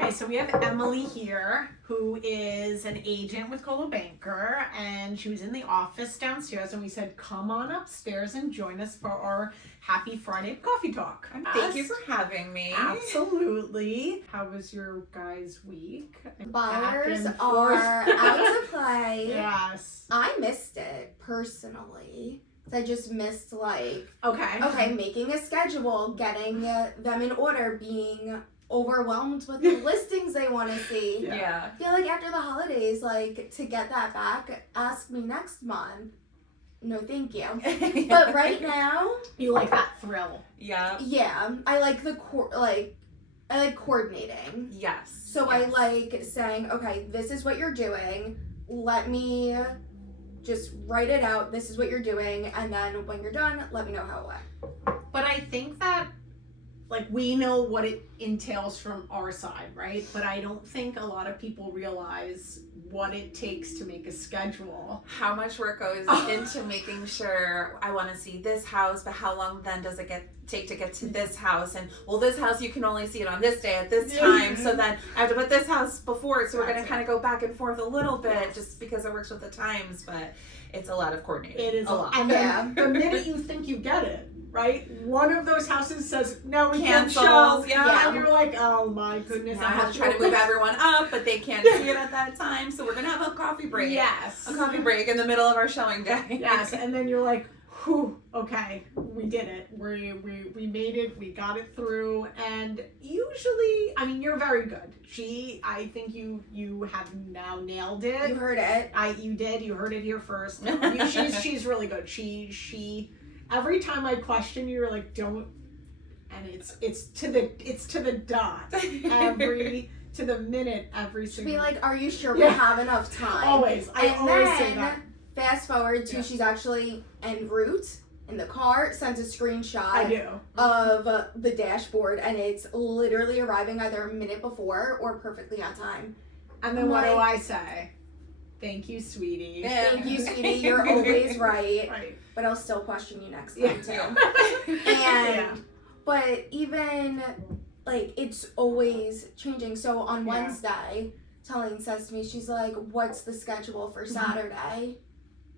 Okay, so we have Emily here, who is an agent with Coldwell Banker, and she was in the office downstairs, and we said, come on upstairs and join us for our Happy Friday coffee talk. Thank you for having me. Absolutely. How was your guys' week? Buyers are out to play. Yes. I missed it personally. I just missed Okay, making a schedule, getting them in order, being overwhelmed with the listings they want to see. Yeah. I feel like after the holidays, to get that back, ask me next month. No, thank you. But right now, you like that thrill. Yeah. yeah, I like I like coordinating. Yes. So yes. I like saying, okay, this is what you're doing. Let me just write it out. This is what you're doing. And then when you're done, let me know how it went. But I think that, we know what it entails from our side, right? But I don't think a lot of people realize what it takes to make a schedule. How much work goes into making sure I want to see this house, but how long then does it take to get to this house? And this house you can only see it on this day at this time, so then I have to put this house before it. So we're going to kind of go back and forth a little bit just because it works with the times, but it's a lot of coordinating. It is a lot. And then the minute you think you get it, right? One of those houses says, no, we can't Cancels, show. yeah. And you're like, oh my goodness. Now I have to try to move everyone up, but they can't see it at that time. So we're going to have a coffee break. Yes. A coffee break in the middle of our showing day. Yes, and then you're like, whew, okay, we did it. We made it, we got it through, and usually, you're very good. I think you have now nailed it. You heard it. You heard it here first. She's really good. She every time I question you, you're like, don't, and it's to the dot, to the minute, every single. Be like, are you sure we have enough time? Always. I always say that. Fast forward to she's actually en route in the car, sends a screenshot of the dashboard, and it's literally arriving either a minute before or perfectly on time. And then what do I say? Thank you, sweetie. Thank you, sweetie. You're always right. Right. But I'll still question you next time too. But even it's always changing. So on Wednesday, Telling says to me, she's like, "What's the schedule for Saturday?"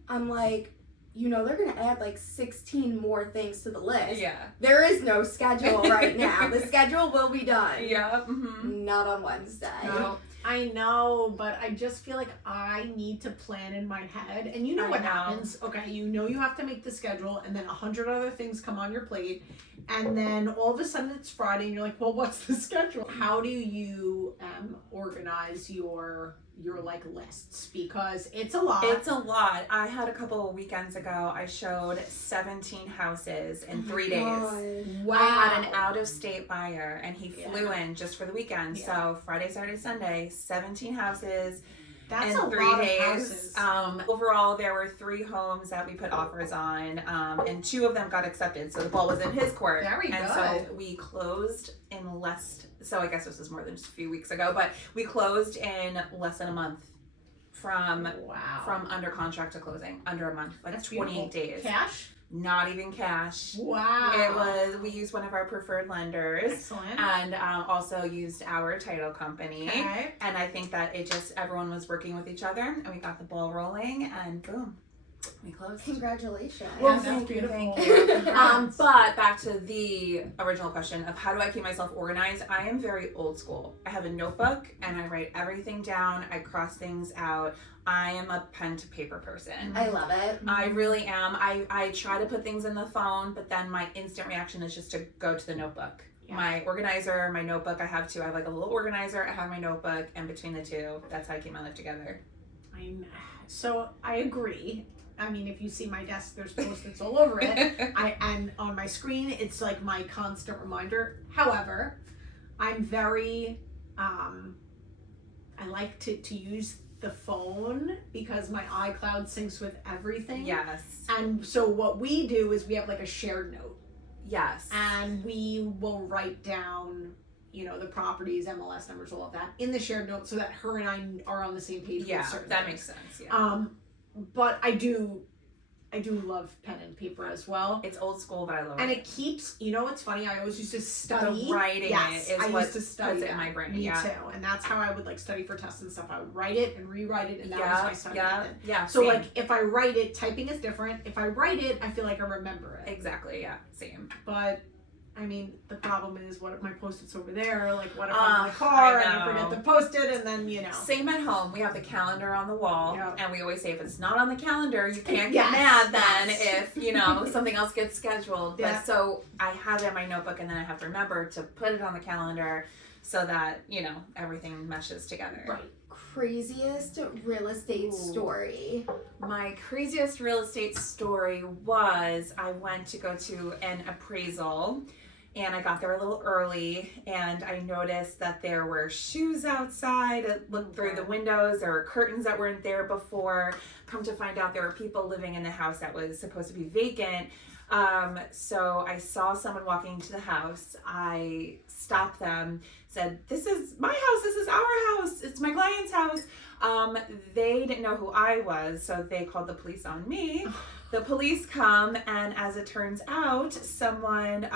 I'm like, they're gonna add 16 more things to the list. Yeah. There is no schedule right now. The schedule will be done. Yeah. Mm-hmm. Not on Wednesday. No. I know, but I just feel like I need to plan in my head. And you know what happens. Okay, you have to make the schedule, and then 100 other things come on your plate. And then all of a sudden it's Friday, and you're like, well, what's the schedule? How do you organize your lists? Because it's a lot. It's a lot. I had a couple of weekends ago, I showed 17 houses in 3 days. Wow. I had an out-of-state buyer, and he flew in just for the weekend. Yeah. So Friday, Saturday, Sunday, 17 houses. That's in a 3 lot days. Of houses. Overall, there were 3 homes that we put offers on, and 2 of them got accepted. So the ball was in his court. Very good. And so we closed in so I guess this was more than just a few weeks ago, but we closed in less than a month from under contract to closing, under a month, That's 28 beautiful. days. Cash? Not even cash. Wow. We used one of our preferred lenders. Excellent. And also used our title company. Okay. And I think that everyone was working with each other, and we got the ball rolling, and boom, we closed. Congratulations. Well, Yeah, that's beautiful. Thank you. But back to the original question of how do I keep myself organized? I am very old school. I have a notebook, and I write everything down. I cross things out. I am a pen to paper person. I love it. I really am. I try to put things in the phone, but then my instant reaction is just to go to the notebook. Yeah. My organizer, my notebook, I have 2. I have a little organizer, I have my notebook, and between the 2, that's how I keep my life together. So I agree. If you see my desk, there's Post-its all over it. And on my screen, it's my constant reminder. However, I'm very, I like to use the phone because my iCloud syncs with everything. Yes. And so what we do is we have a shared note. Yes. And we will write down, the properties, MLS numbers, all of that in the shared note so that her and I are on the same page. Yeah, with certain that things. makes sense. Yeah. But I do I do love pen and paper as well. It's old school, but I love and it. it keeps, you know what's funny? I always used to study. The writing yes, is I what used to study puts it in my brain. Me yeah. too. And that's how I would like study for tests and stuff. I would write it and rewrite it, and that was my study method. Yeah. So same. like if I write it, typing is different. If I write it, I feel like I remember it. Exactly, yeah. Same. But I mean, the problem is, what if my Post-its over there? Like, what if I'm in the car and I forget to post it, and then, you know. Same at home. We have the calendar on the wall, Yep. and we always say if it's not on the calendar, you can't get Yes, mad then yes. if, you know, something else gets scheduled. Yeah. But so I have it in my notebook, and then I have to remember to put it on the calendar so that, you know, everything meshes together. Right. Craziest real estate story. My craziest real estate story was I went to go to an appraisal. And I got there a little early, and I noticed that there were shoes outside. I looked through the windows. There were curtains that weren't there before. Come to find out, there were people living in the house that was supposed to be vacant. So I saw someone walking into the house. I stopped them, said, "This is my house. This is our house. It's my client's house." They didn't know who I was, so they called the police on me. The police come, and as it turns out, someone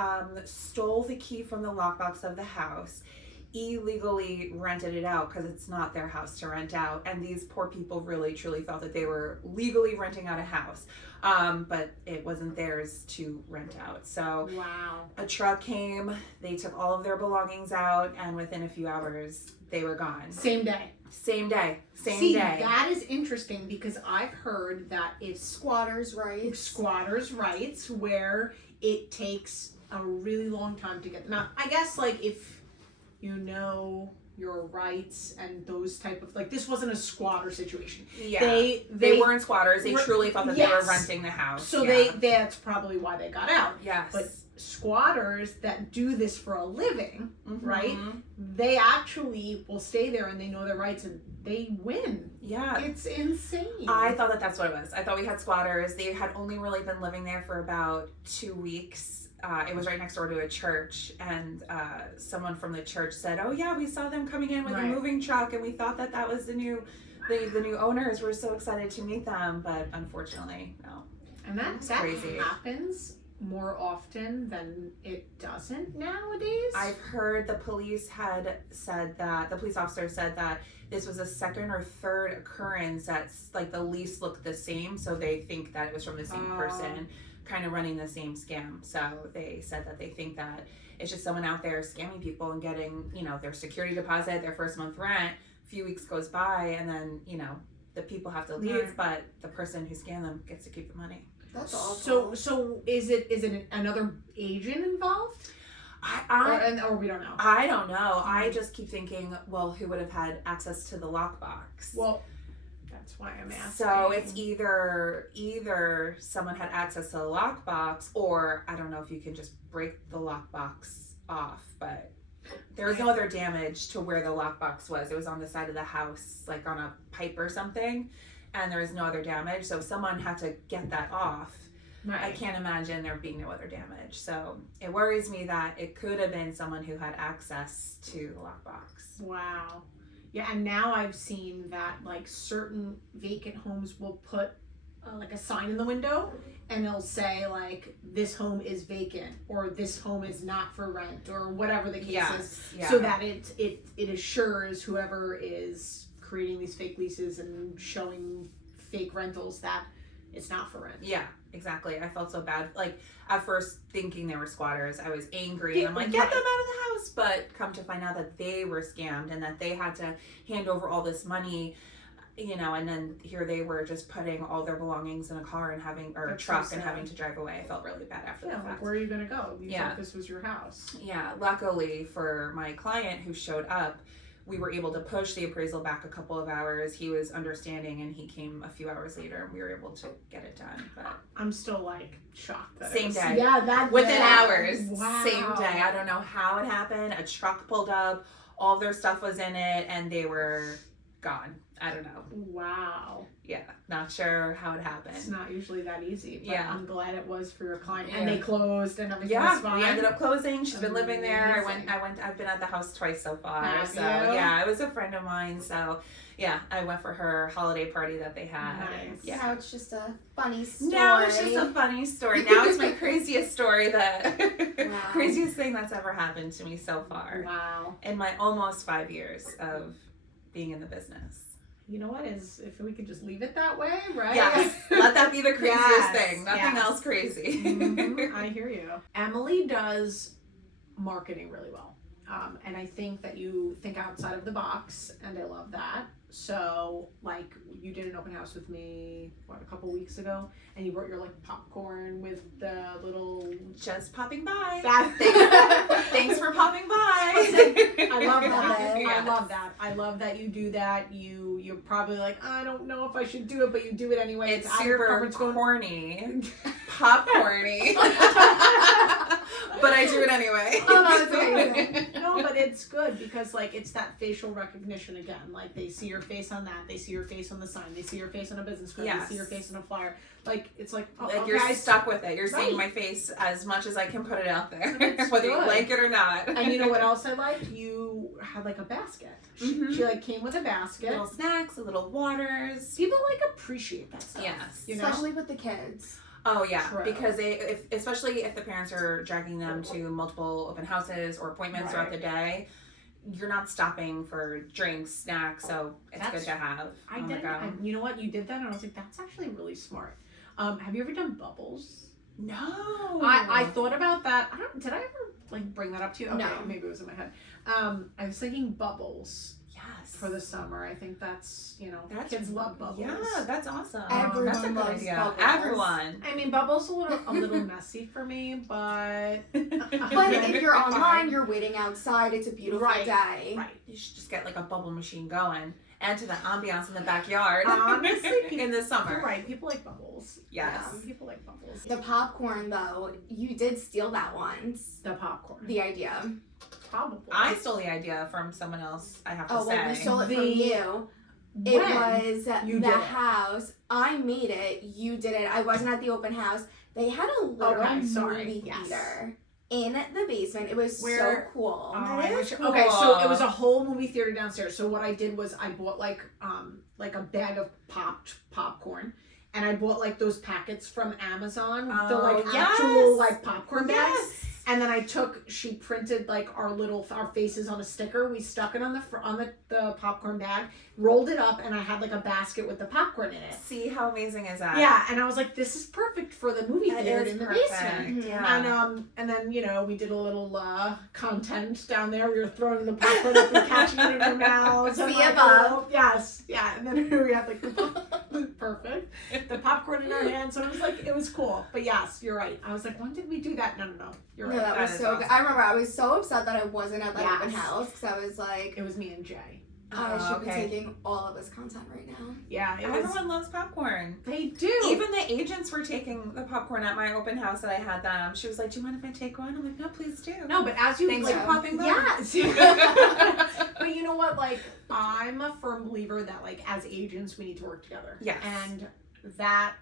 stole the key from the lockbox of the house, illegally rented it out because it's not their house to rent out. And these poor people really, truly felt that they were legally renting out a house, but it wasn't theirs to rent out. So Wow. a truck came, they took all of their belongings out, and within a few hours, they were gone. Same day. Same day. See, that is interesting because I've heard that it's Squatters' rights. squatters' rights where it takes a really long time to get. Now, I guess like if you know your rights and those type of like this wasn't a squatter situation. Yeah. They weren't squatters. They truly thought that they were yes. renting the house. So yeah. that's probably why they got out. Yes. But squatters that do this for a living, Mhm. right? They actually will stay there and they know their rights and they win. Yeah. It's insane. I thought that that's what it was. I thought we had squatters. They had only really been living there for about 2 weeks. It was right next door to a church, and someone from the church said, "Oh yeah, we saw them coming in with a Right. moving truck, and we thought that that was the new owners. We're so excited to meet them, but unfortunately, no." And that crazy. happens more often than it doesn't nowadays. I've heard the police had said that the police officer said that this was a second or third occurrence that's like the lease looked the same, so they think that it was from the same person kind of running the same scam. So they said that they think that it's just someone out there scamming people and getting, you know, their security deposit, their first month rent. A few weeks goes by, and then, you know, the people have to leave, Right. but the person who scammed them gets to keep the money. That's awful. So is it another agent involved? Or we don't know. I don't know. I just keep thinking, well, who would have had access to the lockbox? Well, that's why I'm asking. So it's either someone had access to the lockbox, or I don't know if you can just break the lockbox off, but there was no other damage to where the lockbox was. It was on the side of the house, like on a pipe or something, and there was no other damage. So if someone had to get that off, Right. I can't imagine there being no other damage. So it worries me that it could have been someone who had access to the lockbox. Wow. Yeah, and now I've seen that like certain vacant homes will put like a sign in the window, and it'll say like this home is vacant or this home is not for rent or whatever the case is, Yeah. so that it assures whoever is creating these fake leases and showing fake rentals that it's not for rent. Yeah, exactly. I felt so bad. Like at first thinking they were squatters, I was angry and I'm like, Yeah, get them out of the house. But come to find out that they were scammed and that they had to hand over all this money, you know, and then here they were just putting all their belongings in a car and a That's truck so and sad. having to drive away. I felt really bad after Yeah, the like fact. where are you gonna go? You Yeah. thought this was your house. Yeah, luckily for my client who showed up, we were able to push the appraisal back a couple of hours. He was understanding and he came a few hours later and we were able to get it done. But I'm still like shocked that Same it was, day. Yeah, that within yeah. hours, Wow. same day. I don't know how it happened. A truck pulled up, all their stuff was in it, and they were gone. I don't know. Wow. Yeah, not sure how it It's happened. not usually that easy, but Yeah. I'm glad it was for your client. Yeah. And they closed and everything Yeah, was fine. we ended up closing. She's been living there. Amazing. I've been at the house twice so far. Have So you? yeah, it was a friend of mine. So yeah, I went for her holiday party that they had. Nice. Yeah. Now it's just a funny story. Now it's just a funny story. Now it's my craziest story Wow. craziest thing that's ever happened to me so far Wow. in my almost 5 years of being in the business. You know what is, if we could just leave it that way, right? Yes, let that be the craziest Yes, thing. Nothing yes. else crazy. Mhm, I hear you. Emily does marketing really well. And I think that you think outside of the box, and I love that. So, like, you did an open house with me, a couple weeks ago, and you brought your, like, popcorn with the little... Just popping by. That Thanks for popping by. I love that. Yeah. I love that. I love that you do that. You're probably like, I don't know if I should do it, but you do it anyway. It's out of your super comfort zone. corny, popcorny, but I do it anyway. Oh, that's amazing. No, but it's good because like it's that facial recognition again. Like they see your face on that, they see your face on the sign, they see your face on a business card, Yes. they see your face on a flyer. Like it's like, oh, Like okay, you're I stuck with it. You're Right. seeing my face as much as I can put it out there, It's whether you good. like it or not. And you know what else I liked? You had like a basket. Mhm. She like came with a basket. Little snacks, little waters. People like appreciate that stuff. Yes. You know? Especially with the kids. Oh yeah, True. because especially if the parents are dragging them to multiple open houses or appointments throughout the day, you're not stopping for drinks, snacks. So it's That's- good to have. I Oh my did. God. You know what? You did that, and I was like, that's actually really smart. Have you ever done bubbles? No. I thought about that. Did I ever like bring that up to you? Okay, No. maybe it was in my head. I was thinking bubbles Yes. for the summer. I think that's That's kids love bubbles. Yeah, that's awesome. Everyone that's a good loves idea. bubbles. Everyone. I mean, bubbles a little messy for me, but But if you're online, you're waiting outside. It's a beautiful Right. day. right. You should just get like a bubble machine going. Add to the ambiance in the backyard. Honestly, in the summer. You're right. People like bubbles. Yes. People like bubbles. The popcorn, though, you did steal that once. The popcorn. The idea. Probably. I stole the idea from someone else, I have to Oh, say. well, we stole it from The- you. It When? was You the did it. house. I made it. You did it. I wasn't at the open house. They had a little Okay, sorry. movie Yes. theater in the basement. It was Where- so cool. I That wish- is Okay, so cool. it was a whole movie theater downstairs. So what I did was I bought like a bag of popped popcorn, and I bought like those packets from Amazon, the like Oh, yes. actual like popcorn bags. Yes. And then she printed like our faces on a sticker. We stuck it on the popcorn bag, rolled it up, and I had like a basket with the popcorn in it. See how amazing is that? Yeah, and I was like, this is perfect for the movie That theater is in the perfect. basement. Yeah. And then we did a little content down there. We were throwing the popcorn up and catching it in our mouths. and, See like, above. yes, yeah. And then we had like perfect the popcorn in our hands. So it was cool. But yes, you're right. I was like, when did we do that? No, you're No, right. that That was is so good. awesome. I remember I was so upset that I wasn't at that Yes. open house because I was like, It was me and Jay. I should be okay. taking all of his content right now. Yeah, it was. Everyone loves popcorn. They do. Even the agents were taking the popcorn at my open house that I had them. She was like, "Do you mind if I take one?" I'm like, "No, please do." No, but as you Thanks like, for popping by. Yes. But you know what? Like, I'm a firm believer that like as agents we need to work together. Yes. And that,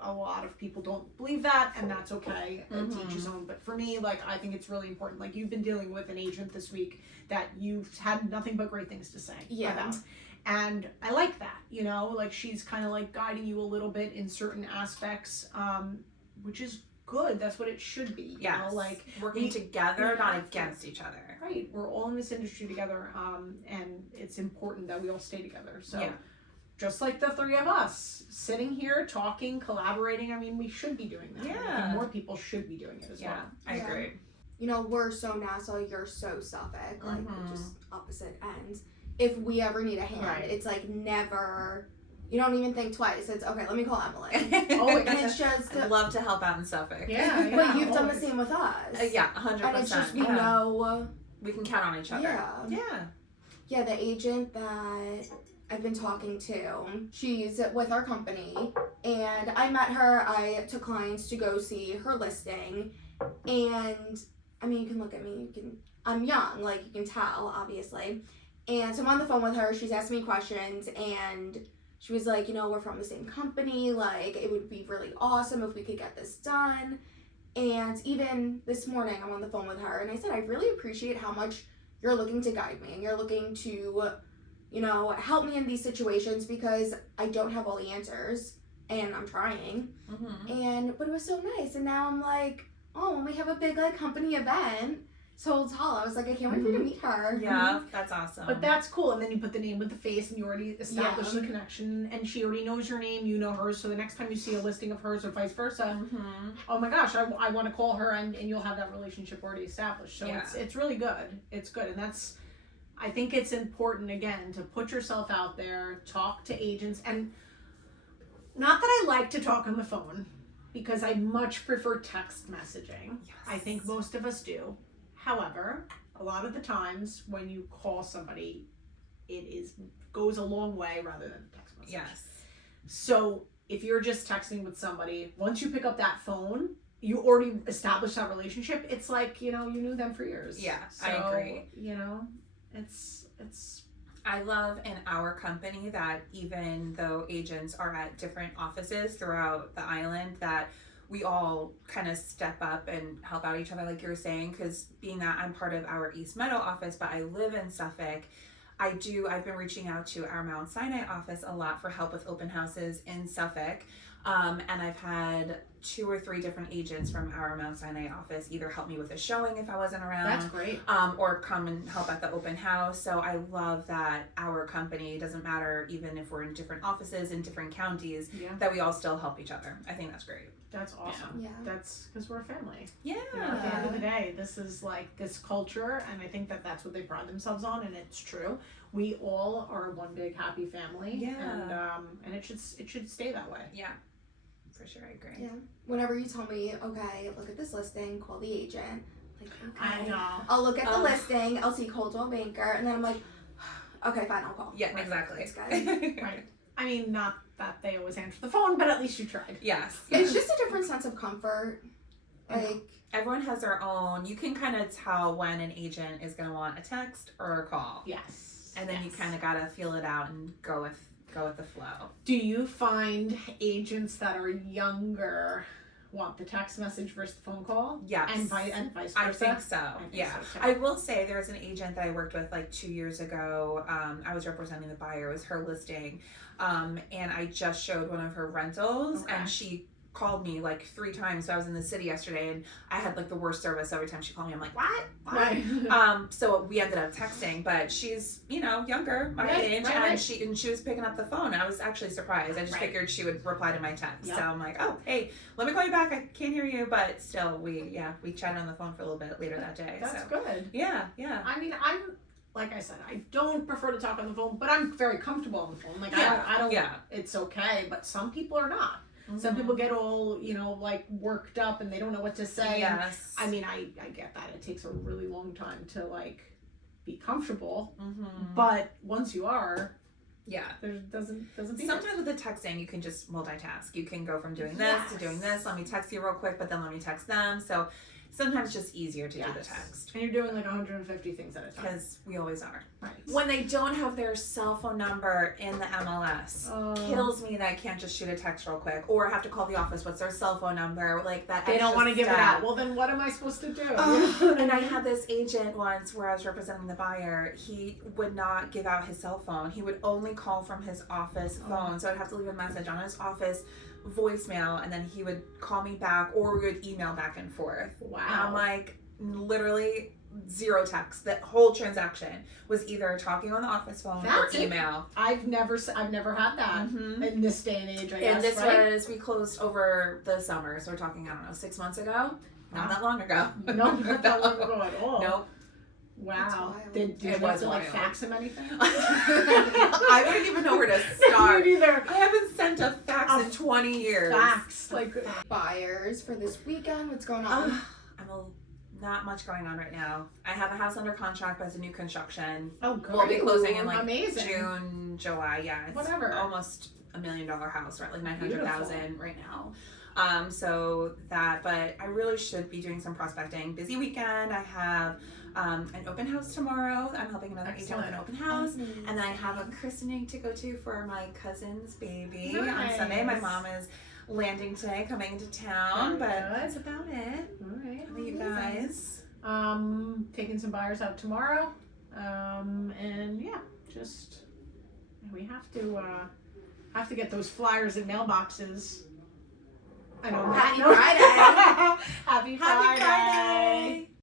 a lot of people don't believe that, and that's okay. To each his own. But for me, like, I think it's really important. Like, you've been dealing with an agent this week that you've had nothing but great things to say about. And I like that, like she's kind of like guiding you a little bit in certain aspects, which is good. That's what it should be. Yes. Like working together, we not have to. against each other. Right, we're all in this industry together, and it's important that we all stay together. So, Yeah. just like the three of us sitting here talking, collaborating, I mean, we should be doing that. I Yeah. think more people should be doing it as Yeah, well. I Yeah. agree. We're so Nassau, you're so Suffolk, like Mhm. just opposite ends. If we ever need a hand, Right. it's like never. You don't even think twice. It's okay. Let me call Emily. Oh, And it's just. I'd love to help out in Suffolk. Yeah, But you've done the always. same with us. Yeah, 100%. And it's just we yeah. know. We can count on each other. Yeah. Yeah. Yeah, the agent that I've been talking to, she's with our company, and I met her. I took clients to go see her listing, and I mean, you can look at me. I'm young, like you can tell, obviously. And so I'm on the phone with her. She's asking me questions, and she was like, you know, we're from the same company. Like, it would be really awesome if we could get this done. And even this morning, I'm on the phone with her, and I said, I really appreciate how much you're looking to guide me, and you're looking to, you know, help me in these situations because I don't have all the answers, and I'm trying. But it was so nice. And now I'm like, oh, when we have a big, like, company event, so tall, I was like, I can't wait for you to meet her. Yeah, that's awesome. But that's cool. And then you put the name with the face, and you already established the connection, and she already knows your name, you know hers. So the next time you see a listing of hers or vice versa, oh my gosh, I want to call her, and you'll have that relationship already established. So it's really good. It's good. And that's, I think it's important, again, to put yourself out there, talk to agents. And not that I like to talk on the phone, because I much prefer text messaging. Yes. I think most of us do. However, a lot of the times when you call somebody, it goes a long way rather than a text message. Yes. So if you're just texting with somebody, once you pick up that phone, you already established that relationship. It's like, you know, you knew them for years. Yeah, so, I agree. You know, it's. I love in our company that even though agents are at different offices throughout the island, that we all kind of step up and help out each other, like you were saying, because being that I'm part of our East Meadow office, but I live in Suffolk, I've been reaching out to our Mount Sinai office a lot for help with open houses in Suffolk. And I've had 2 or 3 different agents from our Mount Sinai office either help me with a showing if I wasn't around. That's great. Or come and help at the open house. So I love that our company, doesn't matter even if we're in different offices in different counties, that we all still help each other. I think that's great. That's awesome. Yeah. That's because we're a family. Yeah. You know, at the end of the day, this is like this culture, and I think that that's what they pride themselves on, and it's true. We all are one big happy family. Yeah. And it should stay that way. Yeah. For sure, I agree. Yeah. Whenever you tell me, okay, look at this listing, call the agent. Like, okay. I know. I'll look at the listing, I'll see Coldwell Banker, and then I'm like, okay, fine, I'll call. Yeah, Right. exactly. Thanks, guys. Right. I mean, not that they always answer the phone, but at least you tried. Yes. It's just a different sense of comfort. Like, everyone has their own. You can kind of tell when an agent is going to want a text or a call. Yes. And then you kind of got to feel it out and go with the flow. Do you find agents that are younger want the text message versus the phone call? Yes. And vice versa? I think so. Yeah. so, too. I will say there was an agent that I worked with like 2 years ago. I was representing the buyer. It was her listing. And I just showed one of her rentals, and she called me like 3 times. So I was in the city yesterday, and I had like the worst service every time she called me. I'm like, what? Right. So we ended up texting, but she's, you know, younger, my age, and she was picking up the phone. I was actually surprised. I just figured she would reply to my text. So I'm like, oh, hey, let me call you back. I can't hear you, but still, we chatted on the phone for a little bit later that day. That's good. Yeah. I mean, like I said, I don't prefer to talk on the phone, but I'm very comfortable on the phone. Like, I don't, it's okay, but some people are not. Mm-hmm. Some people get all, you know, like worked up and they don't know what to say. Yes. And, I mean, I get that. It takes a really long time to, like, be comfortable. Mm-hmm. But once you are, there doesn't be sometimes with the texting, you can just multitask. You can go from doing this to doing this. Let me text you real quick, but then let me text them. So sometimes it's just easier to do the text. And you're doing like 150 things at a time. Because we always are. Right. When they don't have their cell phone number in the MLS, kills me that I can't just shoot a text real quick. Or have to call the office. What's their cell phone number? Like that. They don't want to give it out. Well, then what am I supposed to do? And I had this agent once where I was representing the buyer. He would not give out his cell phone. He would only call from his office phone. So I'd have to leave a message on his office voicemail, and then he would call me back, or we would email back and forth. Wow. And I'm like, literally 0 text. That whole transaction was either talking on the office phone or email. I've never had that in this day and age, I guess. And this was, we closed over the summer, so we're talking, I don't know, 6 months ago? Not that long ago. No, not that long ago at all. Nope. Wow. Did you have to like fax him anything? I wouldn't even know where to start. Either. I haven't sent a fax in 20 years. Fax. Like buyers for this weekend, what's going on? Not much going on right now. I have a house under contract, but it's a new construction. Oh, good. We'll be closing in like Amazing. June, July. Yeah, it's whatever. Almost $1 million house, right? Like 900,000 right now. So that, but I really should be doing some prospecting. Busy weekend. I have an open house tomorrow. I'm helping another agent with an open house. Amazing. And then I have a christening to go to for my cousin's baby Nice. on Sunday. My mom is landing today, coming into town, Very but good. that's about it. All right. How about you guys? Taking some buyers out tomorrow. And yeah, just we have to get those flyers in mailboxes. I know. Happy Friday. Happy Happy Friday. Friday!